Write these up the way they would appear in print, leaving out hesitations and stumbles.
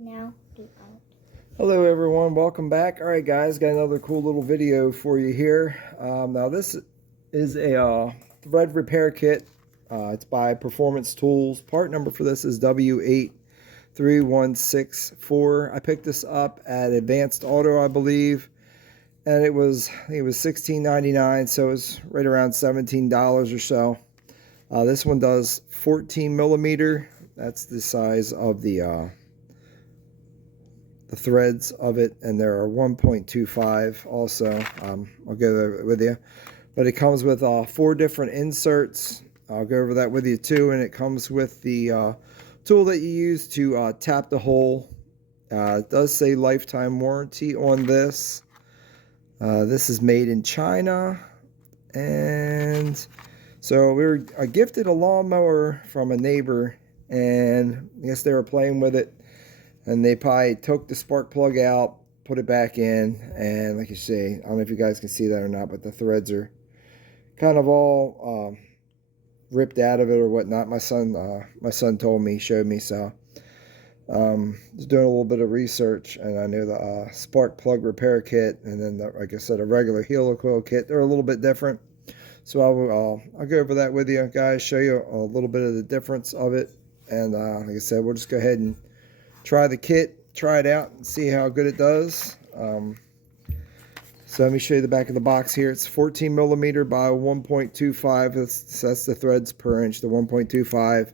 Now do out. Hello everyone, welcome back. Alright guys, got another cool little video for you here. Now this is a thread repair kit. It's by Performance Tools. Part number for this is W83164. I picked this up at Advanced Auto, I believe. And it was $16.99, so it was right around $17 or so. This one does 14 millimeter. That's the size of the threads of it, and there are 1.25 also. I'll go over it with you, but it comes with 4 different inserts. I'll go over that with you too, and it comes with the tool that you use to tap the hole. It does say lifetime warranty on this. This is made in China, and so we were gifted a lawnmower from a neighbor, and I guess they were playing with it. And they probably took the spark plug out, put it back in, and like you see, I don't know if you guys can see that or not, but the threads are kind of all ripped out of it or whatnot. My son told me, showed me, so just doing a little bit of research, and I knew the spark plug repair kit, and then like I said, a regular helicoil kit. They're a little bit different, so I'll go over that with you guys, show you a little bit of the difference of it, and like I said, we'll just go ahead and try the kit, try it out, and see how good it does. So let me show you the back of the box here. It's 14 millimeter by 1.25. That's the threads per inch, the 1.25.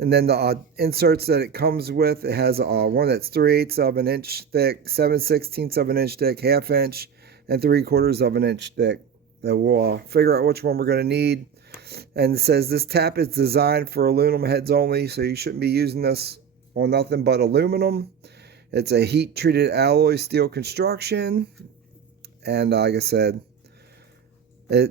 And then the inserts that it comes with, it has one that's 3/8 of an inch thick, 7/16 of an inch thick, 1/2 inch, and 3/4 of an inch thick. That we'll figure out which one we're going to need. And it says this tap is designed for aluminum heads only, so you shouldn't be using this on nothing but aluminum. It's a heat treated alloy steel construction, and like I said, it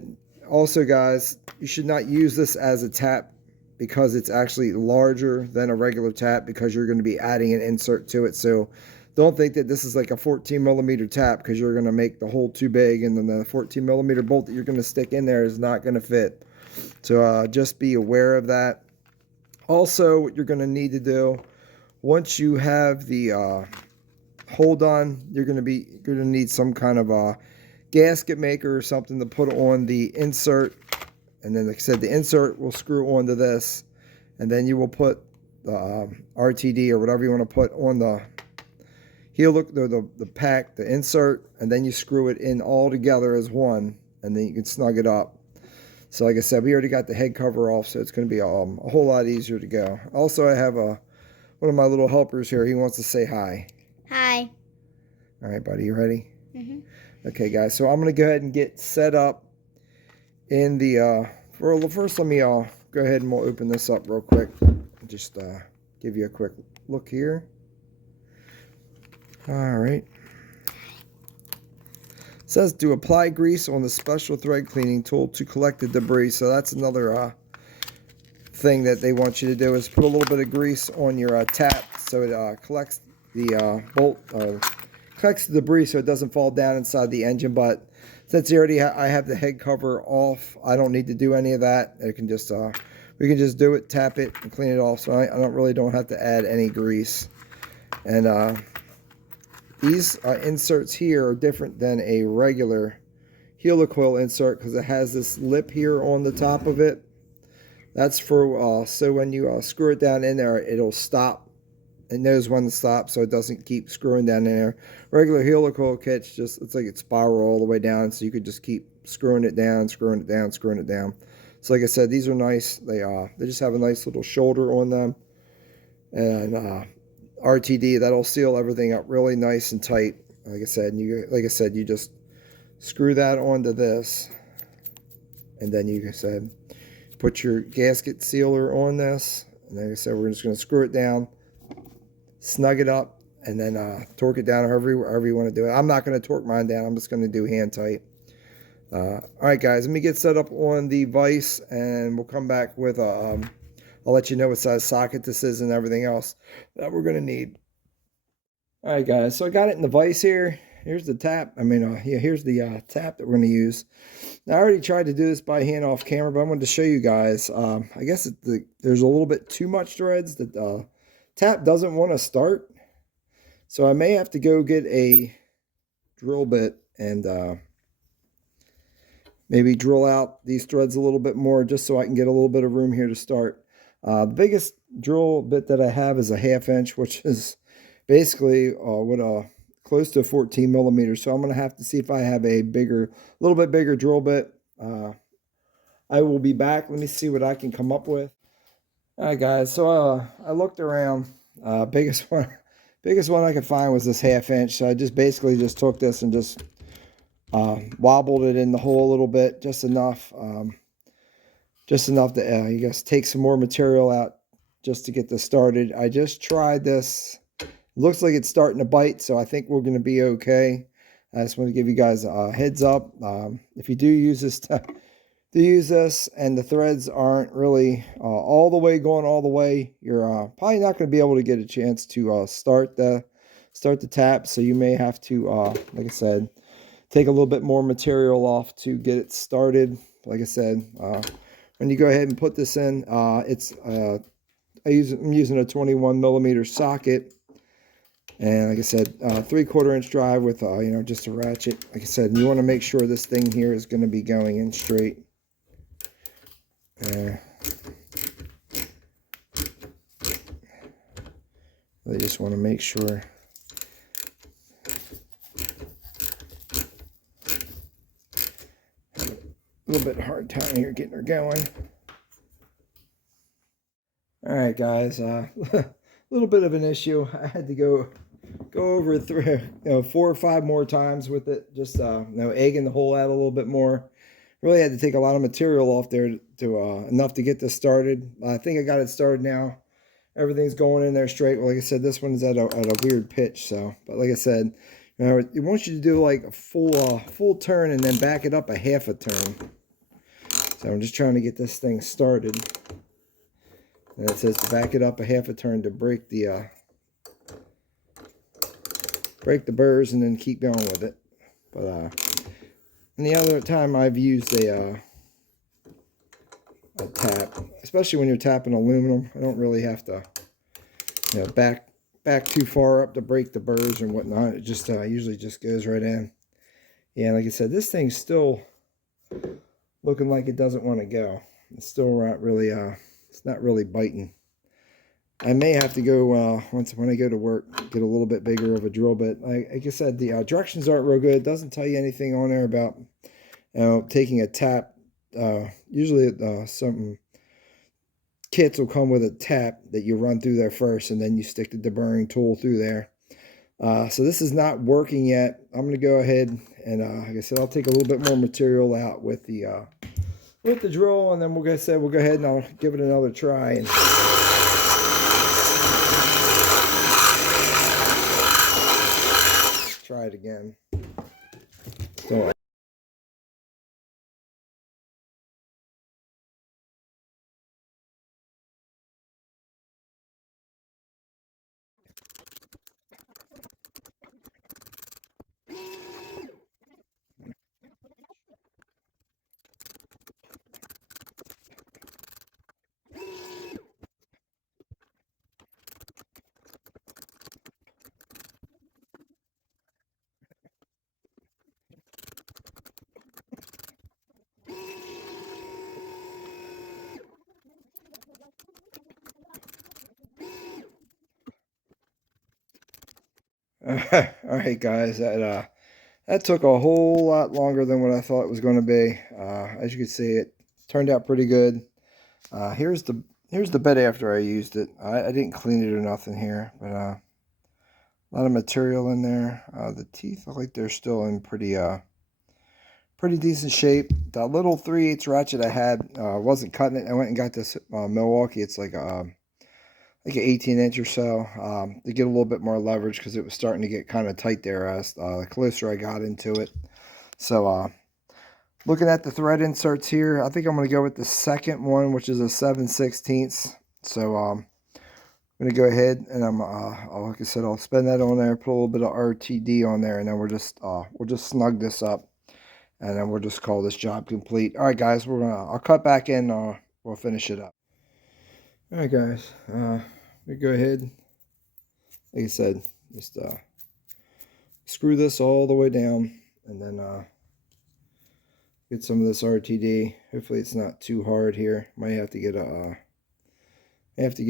also, guys, you should not use this as a tap because it's actually larger than a regular tap, because you're going to be adding an insert to it. So don't think that this is like a 14 millimeter tap, because you're going to make the hole too big, and then the 14 millimeter bolt that you're going to stick in there is not going to fit. So just be aware of that. Also, what you're going to need to do, once you have the hole done, you're going to need some kind of a gasket maker or something to put on the insert. And then, like I said, the insert will screw onto this, and then you will put the RTD or whatever you want to put on the the pack, the insert, and then you screw it in all together as one, and then you can snug it up. So like I said, we already got the head cover off, so it's going to be a whole lot easier to go. Also, I have one of my little helpers here. He wants to say hi. Hi. All right, buddy, you ready? Okay, guys, so I'm going to go ahead and get set up in the, first let me go ahead and we'll open this up real quick. Just give you a quick look here. All right. It says to apply grease on the special thread cleaning tool to collect the debris. So that's another thing that they want you to do, is put a little bit of grease on your tap, so it collects the collects the debris, so it doesn't fall down inside the engine. But since I have the head cover off, I don't need to do any of that. It can just we can just do it, tap it, and clean it off. So I don't have to add any grease. And these inserts here are different than a regular helicoil insert, because it has this lip here on the top of it. That's for so when you screw it down in there, it'll stop. It knows when to stop, so it doesn't keep screwing down in there. Regular helicoil kits, it's like it spiral all the way down, so you could just keep screwing it down, screwing it down, screwing it down. So like I said, these are nice. They just have a nice little shoulder on them, and RTD that'll seal everything up really nice and tight. Like I said, you just screw that onto this, and then put your gasket sealer on this, and like I said, we're just going to screw it down, snug it up, and then torque it down however you want to do it. I'm not going to torque mine down. I'm just going to do hand tight. All right, guys, let me get set up on the vise, and we'll come back with I'll let you know what size socket this is and everything else that we're going to need. All right, guys, so I got it in the vise here. Here's the tap. Here's the tap that we're going to use. Now, I already tried to do this by hand off camera, but I wanted to show you guys. I guess there's a little bit too much threads that tap doesn't want to start. So I may have to go get a drill bit and maybe drill out these threads a little bit more just so I can get a little bit of room here to start. The biggest drill bit that I have is a 1/2 inch, which is basically what a close to 14 millimeters. So I'm going to have to see if I have a little bit bigger drill bit. I will be back. Let me see what I can come up with. All right, guys. So I looked around. Biggest one I could find was this 1/2 inch. So I basically just took this and just wobbled it in the hole a little bit, just enough to you guys take some more material out just to get this started. I just tried this. Looks like it's starting to bite, so I think we're going to be okay. I just want to give you guys a heads up. If you do use this and the threads aren't really all the way going all the way, you're probably not going to be able to get a chance to start the tap. So you may have to, like I said, take a little bit more material off to get it started. Like I said, when you go ahead and put this in, I'm using a 21 millimeter socket, and like I said, 3/4 inch drive with just a ratchet. Like I said, you want to make sure this thing here is going to be going in straight. I just want to make sure. A little bit hard time here getting her going. All right, guys. A little bit of an issue. I had to go over 4 or 5 more times with it. Just egging the hole out a little bit more. Really had to take a lot of material off there to enough to get this started. I think I got it started now. Everything's going in there straight. Well, like I said, this one's at a weird pitch. So, but like I said, it wants you to do like a full turn and then back it up a 1/2 turn. So I'm just trying to get this thing started. And it says to back it up a 1/2 turn to break the burrs and then keep going with it. But and the other time I've used a tap, especially when you're tapping aluminum, I don't really have to back too far up to break the burrs and whatnot. It just usually just goes right in. Yeah, like I said, this thing's still looking like it doesn't want to go. It's still not really it's not really biting. I may have to go when I go to work, get a little bit bigger of a drill bit. Like I said, the directions aren't real good. It doesn't tell you anything on there about taking a tap. Usually some kits will come with a tap that you run through there first, and then you stick the deburring tool through there. So this is not working yet. I'm going to go ahead and like I said, I'll take a little bit more material out with the drill, and then we'll go ahead and I'll give it another try and try it again. So all right, guys, that took a whole lot longer than what I thought it was going to be. As you can see, it turned out pretty good. Here's the bed after I used it. I didn't clean it or nothing here, but a lot of material in there. The teeth look like they're still in pretty decent shape. That little 3/8 ratchet I had wasn't cutting it. I went and got this Milwaukee. It's like an 18 inch or so to get a little bit more leverage because it was starting to get kind of tight there as the closer I got into it. So looking at the thread inserts here, I think I'm going to go with the second one, which is a 7/16. So I'm going to go ahead and like I said, I'll spin that on there, put a little bit of RTD on there, and then we'll just snug this up, and then we'll just call this job complete. All right, guys, I'll cut back in. We'll finish it up. All right, guys, we go ahead. Like I said, Just screw this all the way down, and then get some of this RTD. Hopefully it's not too hard here. Might have to get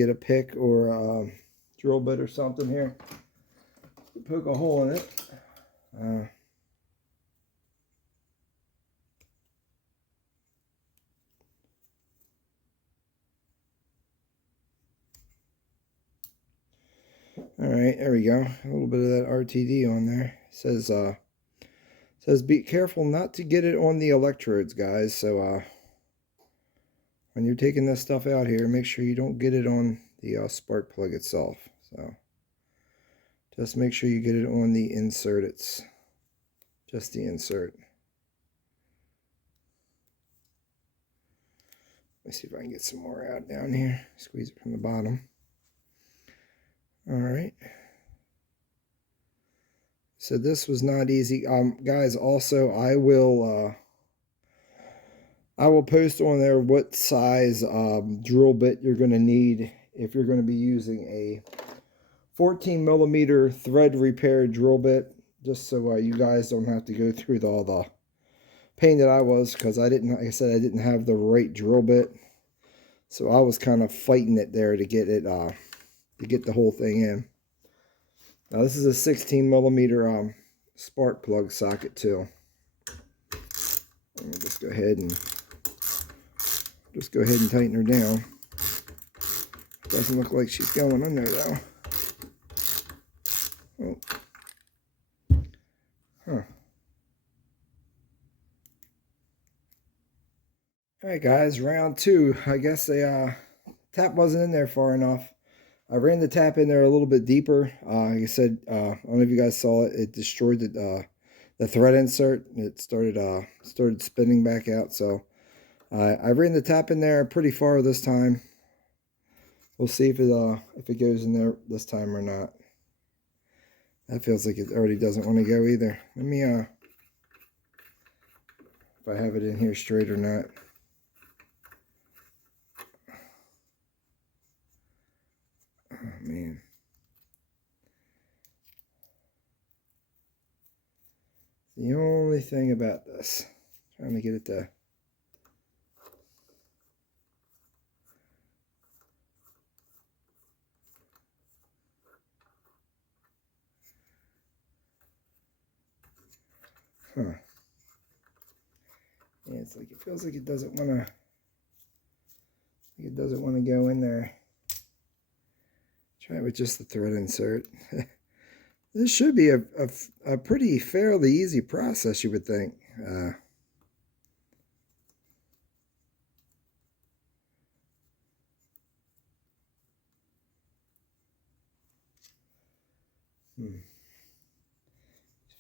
a pick or a drill bit or something here. Poke a hole in it. All right, there we go. A little bit of that RTD on there. It says be careful not to get it on the electrodes, guys. So when you're taking this stuff out here, make sure you don't get it on the spark plug itself. So just make sure you get it on the insert. It's just the insert. Let's see if I can get some more out down here. Squeeze it from the bottom. All right. So this was not easy. Guys, also I will post on there what size drill bit you're going to need if you're going to be using a 14mm thread repair drill bit, just so you guys don't have to go through all the pain that I was, because like I said, I didn't have the right drill bit, so I was kind of fighting it there to get it to get the whole thing in. Now this is a 16mm spark plug socket too. Let me just go ahead and tighten her down. Doesn't look like she's going under though. Oh. Huh. Alright guys, round two. I guess the tap wasn't in there far enough. I ran the tap in there a little bit deeper. Like I said, I don't know if you guys saw it. It destroyed the thread insert. It started spinning back out. So I ran the tap in there pretty far this time. We'll see if it goes in there this time or not. That feels like it already doesn't want to go either. Let me if I have it in here straight or not. Oh man. The only thing about this, trying to get it to yeah, it's like it feels like it doesn't want to go in there. Try it with just the thread insert. This should be a pretty fairly easy process, you would think. I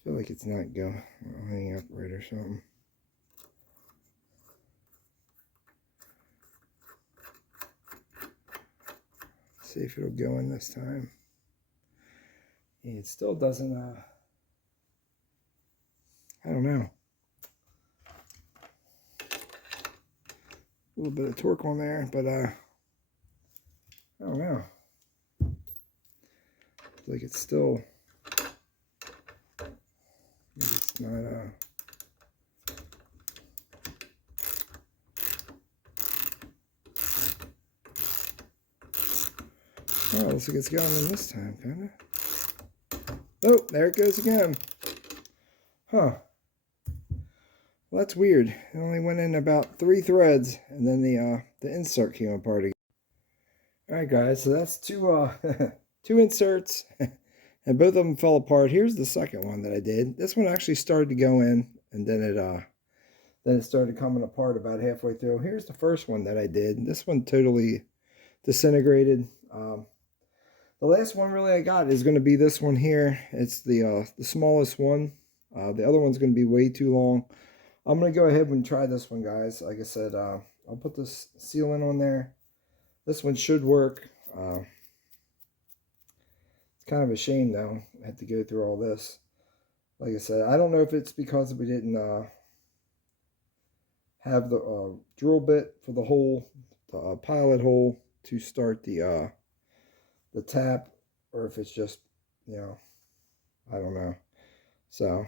feel like it's not lining up right or something. See if it'll go in this time. Yeah, it still doesn't, I don't know. A little bit of torque on there, but I don't know. It's like it's still, it's not, oh, looks like it's going in this time, kind of. Oh, there it goes again. Huh. Well, that's weird. It only went in about 3 threads, and then the insert came apart again. All right, guys. So that's two two inserts, and both of them fell apart. Here's the second one that I did. This one actually started to go in, and then it started coming apart about halfway through. Here's the first one that I did. This one totally disintegrated. The last one really I got is going to be this one here. It's the smallest one. The other one's going to be way too long. I'm going to go ahead and try this one, guys. Like I said, I'll put this sealant on there. This one should work. It's kind of a shame, though. I had to go through all this. Like I said, I don't know if it's because we didn't have the drill bit for the hole, the pilot hole to start the tap, or if it's just, you know, I don't know. So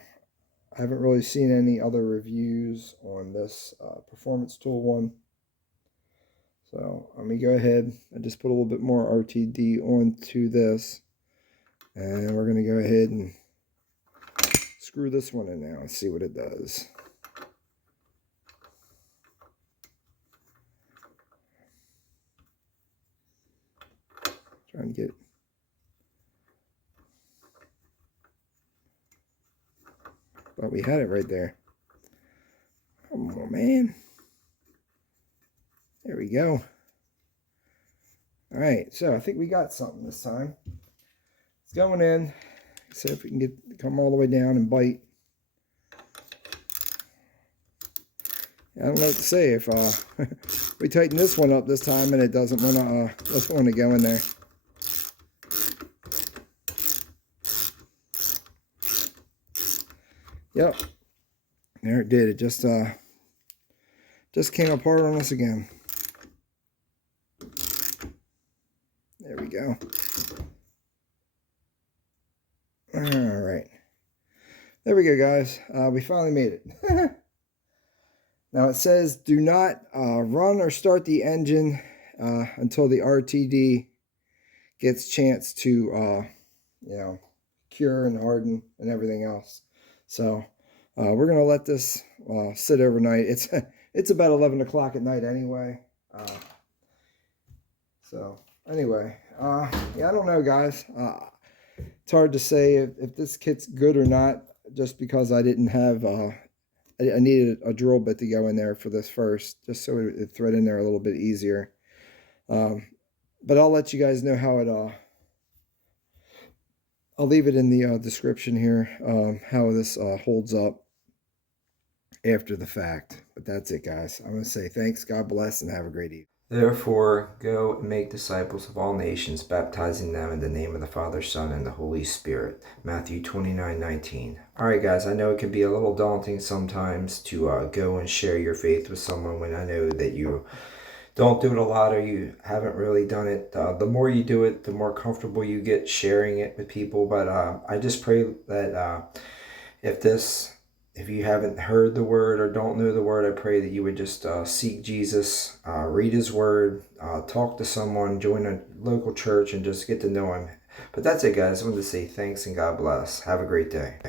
I haven't really seen any other reviews on this performance tool one. So let me go ahead and just put a little bit more RTD onto this. And we're going to go ahead and screw this one in now and see what it does. Trying to get but we had it right there. Come on, man. There we go. All right, so I think we got something this time. It's going in. See if we can come all the way down and bite. I don't know what to say if we tighten this one up this time and it doesn't want to go in there. Yep, there it did. It just came apart on us again. There we go. All right, there we go, guys. We finally made it. Now it says do not run or start the engine until the RTD gets a chance to, you know, cure and harden and everything else. So we're gonna let this sit overnight. It's about 11 o'clock at night anyway. So anyway, yeah, I don't know, guys. It's hard to say if this kit's good or not, just because I didn't have. I needed a drill bit to go in there for this first, just so it would thread in there a little bit easier. But I'll let you guys know how it. I'll leave it in the description here, how this holds up after the fact. But that's it, guys. I'm going to say thanks, God bless, and have a great evening. Therefore, go and make disciples of all nations, baptizing them in the name of the Father, Son, and the Holy Spirit. Matthew 29:19. All right, guys, I know it can be a little daunting sometimes to go and share your faith with someone when I know that you don't do it a lot or you haven't really done it. The more you do it, the more comfortable you get sharing it with people. But I just pray that if you haven't heard the word or don't know the word, I pray that you would just seek Jesus, read his word, talk to someone, join a local church, and just get to know him. But that's it, guys. I wanted to say thanks and God bless. Have a great day.